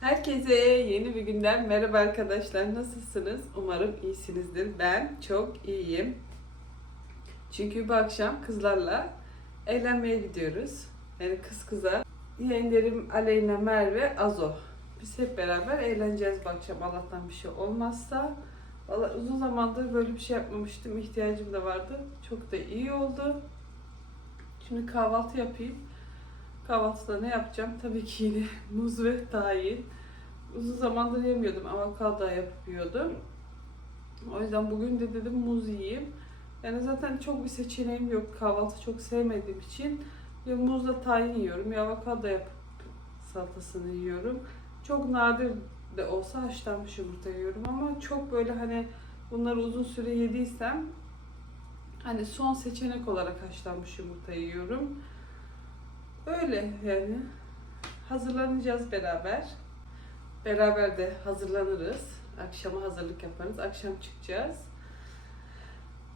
Herkese yeni bir günden merhaba arkadaşlar. Nasılsınız? Umarım iyisinizdir. Ben çok iyiyim. Çünkü bu akşam kızlarla eğlenmeye gidiyoruz. Yani kız kıza. Yeğenlerim Aleyna, Merve, Azo. Biz hep beraber eğleneceğiz bu akşam. Allah'tan bir şey olmazsa. Vallahi uzun zamandır böyle bir şey yapmamıştım. İhtiyacım da vardı. Çok da iyi oldu. Şimdi kahvaltı yapayım. Kahvaltıda ne yapacağım? Tabii ki yine muz ve tahin. Uzun zamandır yemiyordum. Avokado yapıp yiyordum. O yüzden bugün de dedim muz yiyeyim. Yani zaten çok bir seçeneğim yok. Kahvaltı çok sevmediğim için. Ya muzla tahin yiyorum ya avokado yapıp salatasını yiyorum. Çok nadir de olsa haşlanmış yumurta yiyorum ama çok böyle hani bunları uzun süre yediysem hani son seçenek olarak haşlanmış yumurta yiyorum. Öyle yani. Hazırlanacağız beraber. Beraber de hazırlanırız. Akşama hazırlık yaparız. Akşam çıkacağız.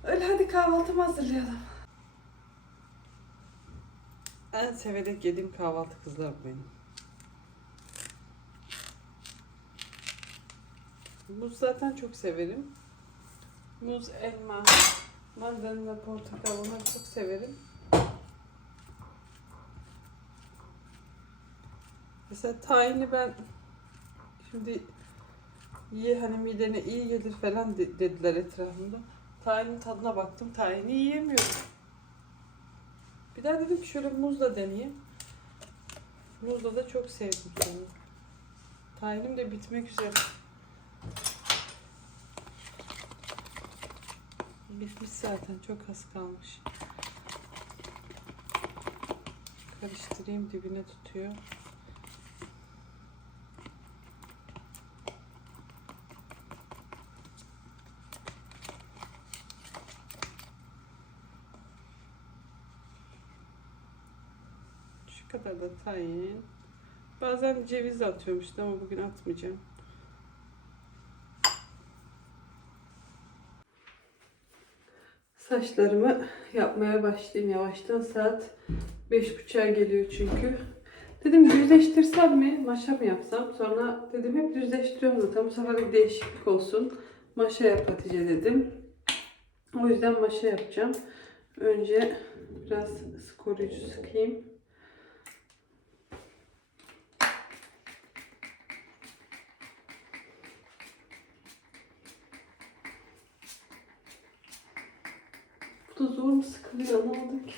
Öyle hadi kahvaltımı hazırlayalım. En severek yediğim kahvaltı kızlar benim. Muz zaten çok severim. Muz, elma, mandalina, portakal onları çok severim. Mesela tayini ben şimdi iyi hani midene iyi gelir falan de- dediler etrafımda. Tayinin tadına baktım. Tayini yiyemiyorum. Bir daha dedim ki şöyle muzla deneyeyim. Muzla da çok sevdim sonra. Tayinim de bitmek üzere. Bitmiş zaten. Çok az kalmış. Karıştırayım dibine tutuyor. Şu kadar da tayin. Bazen ceviz de atıyormuştu ama bugün atmayacağım. Saçlarımı yapmaya başlayayım yavaştan. Saat beş buçuğa geliyor çünkü. Dedim düzleştirsem mi, maşa mı yapsam? Sonra dedim hep düzleştiriyorum zaten. Bu sefer de değişiklik olsun. Maşa yap Hatice dedim. O yüzden maşa yapacağım. Önce biraz koruyucu sıkayım. Da zor mu sıkılıyor anlamadım ki.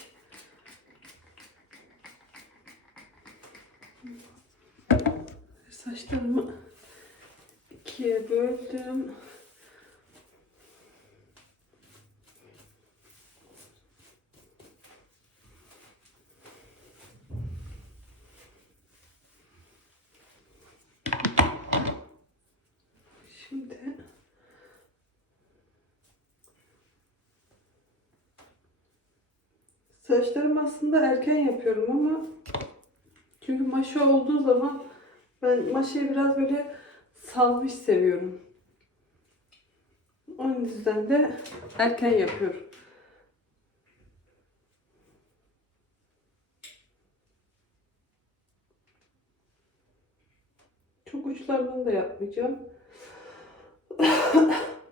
Saçlarımı ikiye böldüm. Şimdi Saçlarım aslında erken yapıyorum ama çünkü maşa olduğu zaman ben maşayı biraz böyle salmış seviyorum. Onun yüzden de erken yapıyorum. Çok uçlardan da yapmayacağım.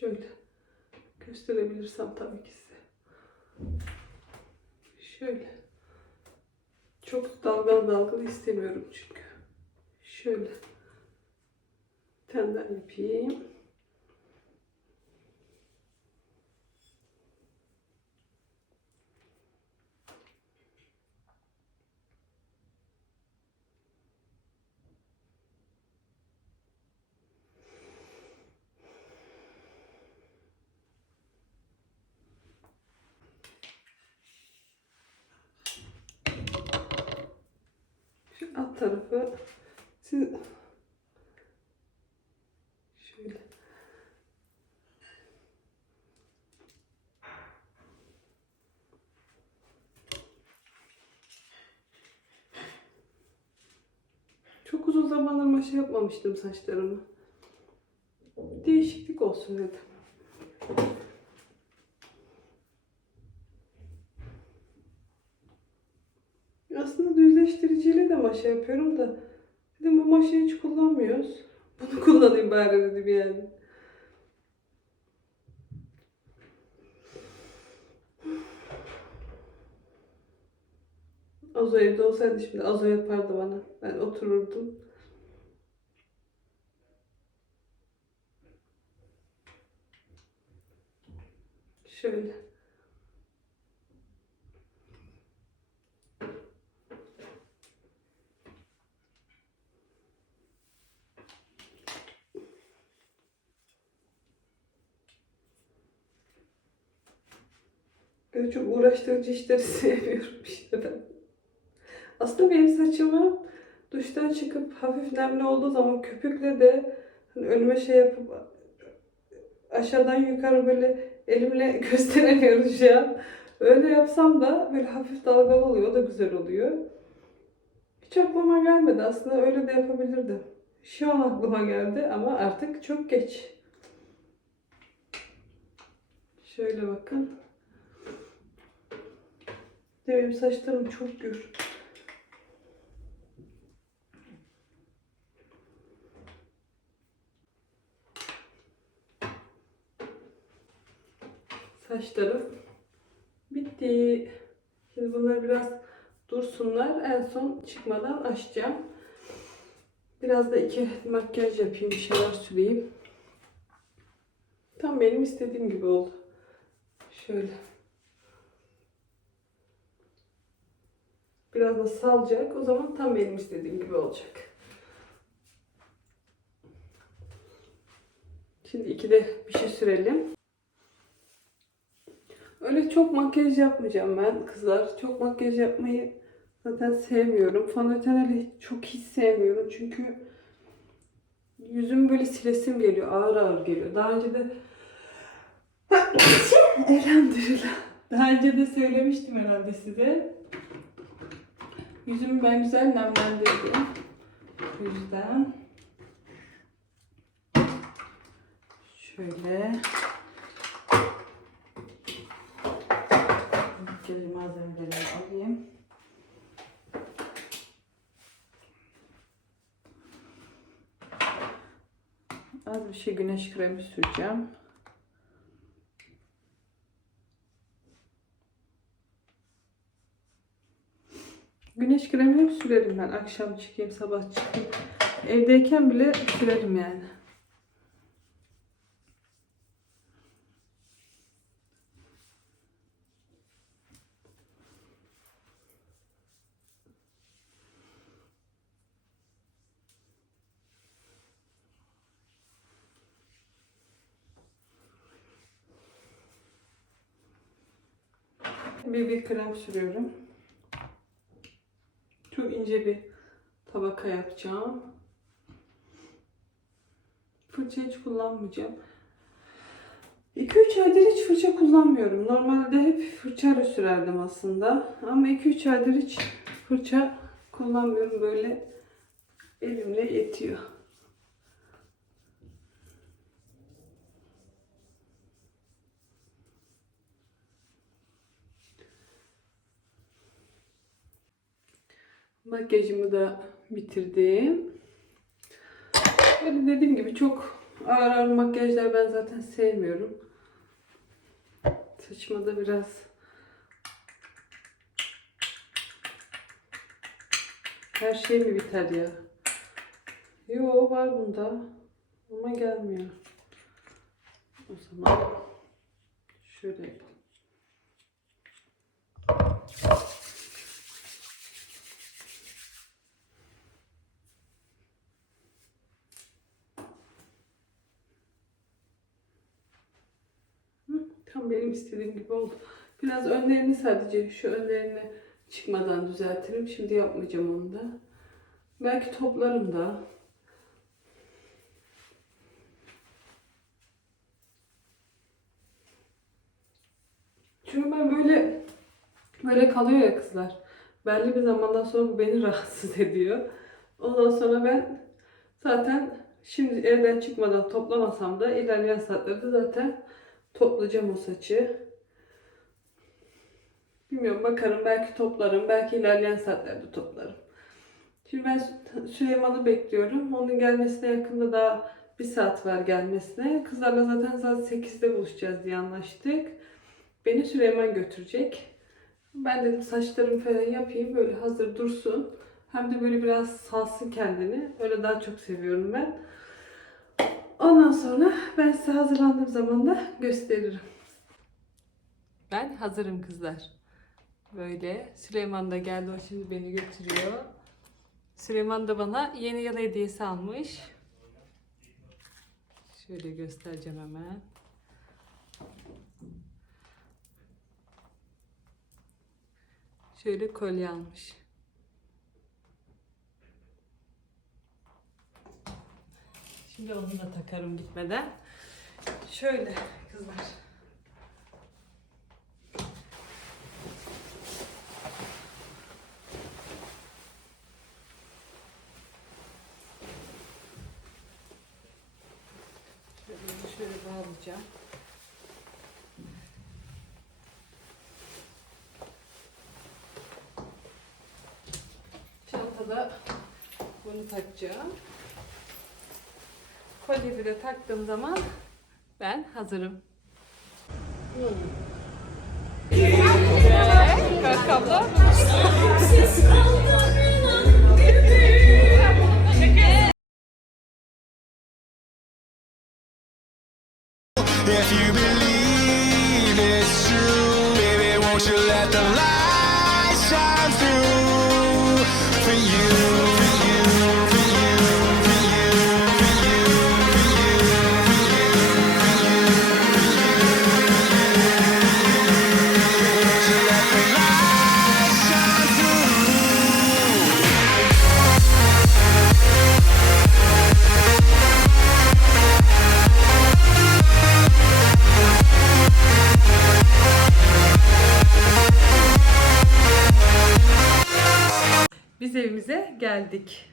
Şöyle gösterebilirsem tabii ki size. Şöyle. Çok dalgalı dalgalı istemiyorum çünkü. Şöyle. Daha yapayım. Şu tarafı siz şöyle Çok uzun uzun zamandır maşa yapmamıştım saçlarımı. Değişiklik olsun dedim. Aslında maşa yapıyorum da dedim bu maşayı hiç kullanmıyoruz. Bunu kullanayım bari dedim yani. Azo evde olsaydı şimdi Azo yapardı bana. Ben otururdum. Şöyle. Böyle çok uğraştırıcı işleri sevmiyorum işte ben. Aslında benim saçımı duştan çıkıp hafif nemli olduğu zaman köpükle de hani önüme şey yapıp aşağıdan yukarı böyle elimle gösteremiyorum şu an. Öyle yapsam da böyle hafif dalgalı oluyor. O da güzel oluyor. Hiç aklıma gelmedi. Aslında öyle de yapabilirdim. Şu an aklıma geldi ama artık çok geç. Şöyle bakın. De Benim saçlarım çok gür. Saçlarım bitti. Şimdi bunları biraz dursunlar. En son çıkmadan açacağım. Biraz da iki makyaj yapayım, bir şeyler süreyim. Tam benim istediğim gibi oldu. Şöyle. Biraz da salacak. O zaman tam benim istediğim gibi olacak. Şimdi iki de bir şey sürelim. Öyle çok makyaj yapmayacağım ben kızlar. Çok makyaj yapmayı zaten sevmiyorum. Fondötenleri çok hiç sevmiyorum. Çünkü yüzüm böyle silesim geliyor. Ağır ağır geliyor. Daha önce de Elhamdülillah. Daha önce de söylemiştim herhalde size. Yüzümü ben güzel nemlendirdim. O yüzden şöyle makyaj malzemelerimi alayım. Az bir şey güneş kremi süreceğim. Güneş kremi sürerim ben. Akşam çıkayım, sabah çıkayım. Evdeyken bile sürerim yani. BB krem sürüyorum. İnce bir tabaka yapacağım. Fırça hiç kullanmayacağım. 2-3 aydır hiç fırça kullanmıyorum. Normalde hep fırçayla sürerdim aslında. Ama 2-3 aydır hiç fırça kullanmıyorum. Böyle elimle yetiyor. Makyajımı da bitirdim. Böyle dediğim gibi çok ağır ağır makyajlar ben zaten sevmiyorum. Saçıma da biraz her şey mi biter ya? Yo var bunda ama gelmiyor. O zaman şöyle Benim istediğim gibi oldu. Biraz önlerini sadece şu önlerini çıkmadan düzeltirim. Şimdi yapmayacağım onu da. Belki toplarım da. Çünkü ben böyle böyle kalıyor ya kızlar. Belli bir zamandan sonra bu beni rahatsız ediyor. Ondan sonra ben zaten şimdi evden çıkmadan toplamasam da ilerleyen saatlerde zaten toplayacağım o saçı. Bilmiyorum bakarım belki toplarım belki ilerleyen saatlerde toplarım. Şimdi ben Sü- Süleyman'ı bekliyorum. Onun gelmesine yakında daha bir saat var gelmesine. Kızlarla zaten saat 8'de buluşacağız diye anlaştık. Beni Süleyman götürecek. Ben dedim saçlarımı falan yapayım böyle hazır dursun. Hem de böyle biraz salsın kendini. Öyle daha çok seviyorum ben. Ondan sonra ben size hazırlandığım zaman da gösteririm. Ben hazırım kızlar. Böyle Süleyman da geldi o şimdi beni götürüyor. Süleyman da bana yeni yıl hediyesi almış. Şöyle göstereceğim hemen. Şöyle kolye almış. Şimdi onu da takarım gitmeden. Şöyle kızlar. Şöyle, bağlayacağım. Çantada bunu takacağım. Kolyemi de taktığım zaman ben hazırım. Kakamla geldik.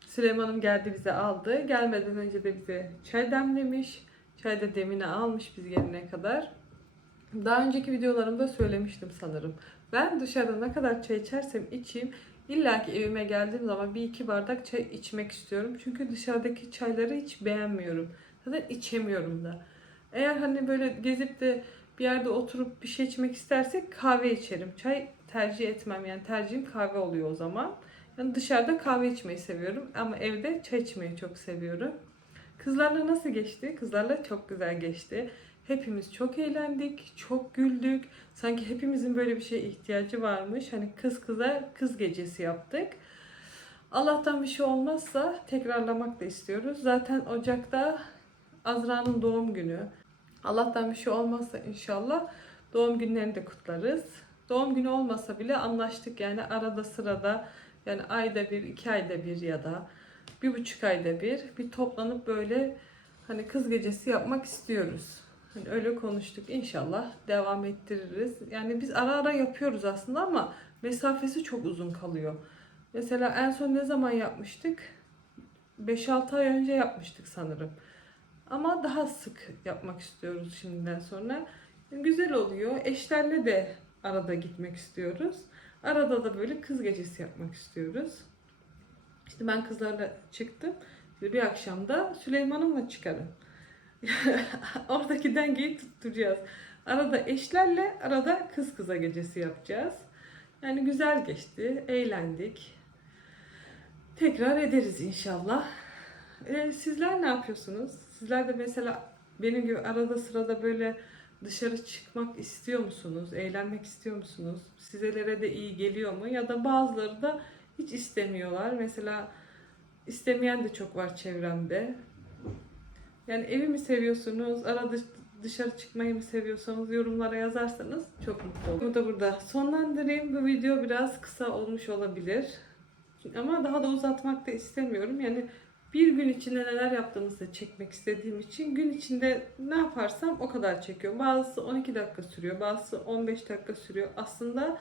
Süleyman'ım geldi bizi aldı. Gelmeden önce de bize çay demlemiş. Çay da demini almış biz gelene kadar. Daha önceki videolarımda söylemiştim sanırım. Ben dışarıda ne kadar çay içersem içeyim illa ki evime geldiğim zaman bir iki bardak çay içmek istiyorum. Çünkü dışarıdaki çayları hiç beğenmiyorum. Zaten içemiyorum da. Eğer hani böyle gezip de bir yerde oturup bir şey içmek istersek kahve içerim. Çay tercih etmem yani tercihim kahve oluyor o zaman. Yani dışarıda kahve içmeyi seviyorum ama evde çay içmeyi çok seviyorum. Kızlarla nasıl geçti? Kızlarla çok güzel geçti. Hepimiz çok eğlendik, çok güldük. Sanki hepimizin böyle bir şeye ihtiyacı varmış. Hani kız kıza kız gecesi yaptık. Allah'tan bir şey olmazsa tekrarlamak da istiyoruz. Zaten Ocak'ta Azra'nın doğum günü. Allah'tan bir şey olmazsa inşallah doğum günlerini de kutlarız. Doğum günü olmasa bile anlaştık yani arada sırada yani ayda bir, iki ayda bir ya da bir buçuk ayda bir bir toplanıp böyle hani kız gecesi yapmak istiyoruz. Hani öyle konuştuk. İnşallah devam ettiririz. Yani biz ara ara yapıyoruz aslında ama mesafesi çok uzun kalıyor. Mesela en son ne zaman yapmıştık? 5-6 ay önce yapmıştık sanırım. Ama daha sık yapmak istiyoruz şimdiden sonra. Güzel oluyor. Eşlerle de arada gitmek istiyoruz. Arada da böyle kız gecesi yapmak istiyoruz. İşte ben kızlarla çıktım. Bir akşam da Süleyman'ımla çıkarım. Oradaki dengeyi tutturacağız. Arada eşlerle, arada kız kıza gecesi yapacağız. Yani güzel geçti, eğlendik. Tekrar ederiz inşallah. Ee, sizler ne yapıyorsunuz? Sizler de mesela benim gibi arada sırada böyle dışarı çıkmak istiyor musunuz? Eğlenmek istiyor musunuz? Sizelere de iyi geliyor mu? Ya da bazıları da hiç istemiyorlar. Mesela istemeyen de çok var çevremde. Yani evi mi seviyorsunuz? Arada dışarı çıkmayı mı seviyorsanız yorumlara yazarsanız çok mutlu olurum. Bu da burada sonlandırayım. Bu video biraz kısa olmuş olabilir. Ama daha da uzatmak da istemiyorum. Yani bir gün içinde neler yaptığımızı çekmek istediğim için gün içinde ne yaparsam o kadar çekiyorum. Bazısı 12 dakika sürüyor, bazısı 15 dakika sürüyor. Aslında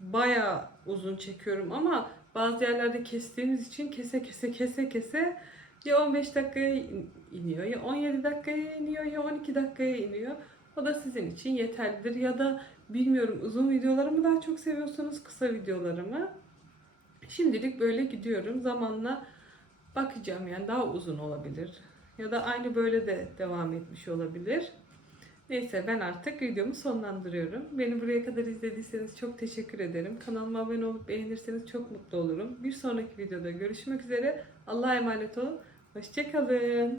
bayağı uzun çekiyorum ama bazı yerlerde kestiğimiz için kese kese kese kese ya 15 dakikaya in- iniyor ya 17 dakikaya iniyor ya 12 dakikaya iniyor. O da sizin için yeterlidir ya da bilmiyorum uzun videoları mı daha çok seviyorsunuz kısa videoları mı? Şimdilik böyle gidiyorum. Zamanla bakacağım yani daha uzun olabilir. Ya da aynı böyle de devam etmiş olabilir. Neyse ben artık videomu sonlandırıyorum. Beni buraya kadar izlediyseniz çok teşekkür ederim. Kanalıma abone olup beğenirseniz çok mutlu olurum. Bir sonraki videoda görüşmek üzere. Allah'a emanet olun. Hoşçakalın.